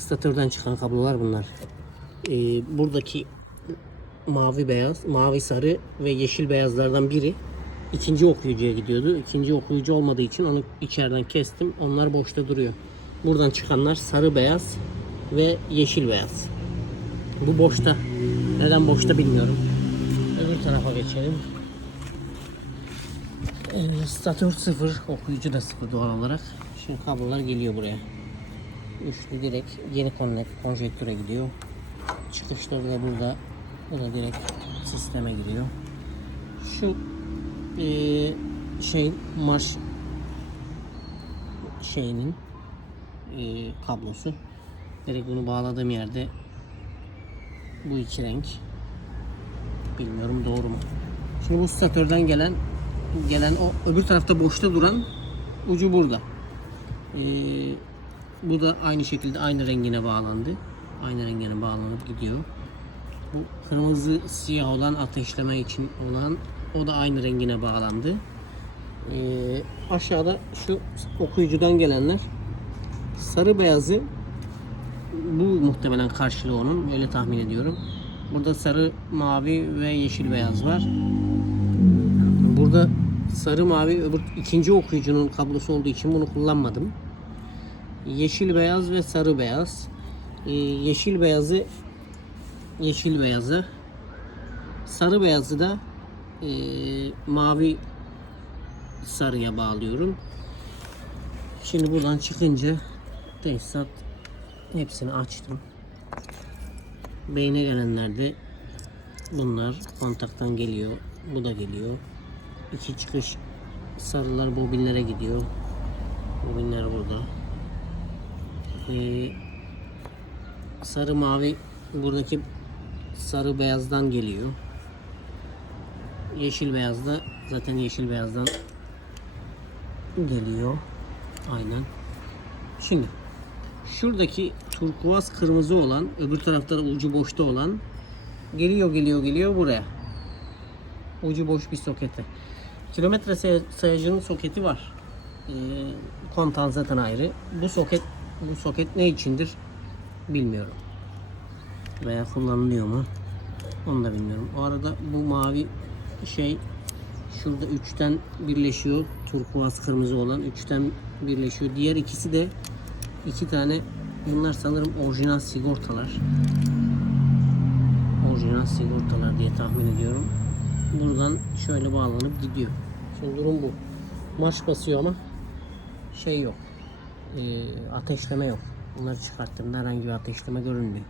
statörden çıkan kablolar bunlar. Ee, buradaki mavi beyaz, mavi sarı ve yeşil beyazlardan biri ikinci okuyucuya gidiyordu. İkinci okuyucu olmadığı için onu içeriden kestim. Onlar boşta duruyor. Buradan çıkanlar sarı beyaz ve yeşil beyaz. Bu boşta. Neden boşta bilmiyorum. Öbür tarafa geçelim. Ee, statör 0, okuyucu da 0 doğal olarak. Şimdi kablolar geliyor buraya. Üçlü direkt yeni konnek konjektöre gidiyor. Çıkışları da burada. Bu da direkt sisteme giriyor. Şu eee, şey marş şeyinin eee, kablosu. Direkt bunu bağladığım yerde bu iki renk. Bilmiyorum doğru mu? Şimdi bu statörden gelen gelen o öbür tarafta boşta duran ucu burada. Ee, bu da aynı şekilde aynı rengine bağlandı. Aynı rengine bağlanıp gidiyor. Bu kırmızı siyah olan ateşleme için olan o da aynı rengine bağlandı. Ee, aşağıda şu okuyucudan gelenler sarı beyazı bu muhtemelen karşılığı onun öyle tahmin ediyorum. Burada sarı, mavi ve yeşil beyaz var. Burada sarı mavi öbür ikinci okuyucunun kablosu olduğu için bunu kullanmadım. Yeşil beyaz ve sarı beyaz. Ee, yeşil beyazı yeşil beyazı sarı beyazı da ee, mavi sarıya bağlıyorum. Şimdi buradan çıkınca tesisat hepsini açtım. Beyne gelenlerde bunlar kontaktan geliyor. Bu da geliyor. İki çıkış sarılar bobinlere gidiyor. Bobinler burada. Ee, sarı mavi buradaki sarı beyazdan geliyor. Yeşil beyaz da zaten yeşil beyazdan geliyor. Aynen. Şimdi şuradaki turkuaz kırmızı olan öbür tarafta ucu boşta olan geliyor geliyor geliyor buraya. Ucu boş bir sokete. Kilometre say- sayacının soketi var. Ee, kontan zaten ayrı. Bu soket bu soket ne içindir bilmiyorum. Veya kullanılıyor mu? Onu da bilmiyorum. O arada bu mavi şey şurada üçten birleşiyor. Turkuaz kırmızı olan üçten birleşiyor. Diğer ikisi de iki tane bunlar sanırım orijinal sigortalar. Orijinal sigortalar diye tahmin ediyorum. Buradan şöyle bağlanıp gidiyor. Şimdi durum bu. Marş basıyor ama şey yok. Ee, ateşleme yok. Bunları çıkarttığımda herhangi bir ateşleme görünmüyor.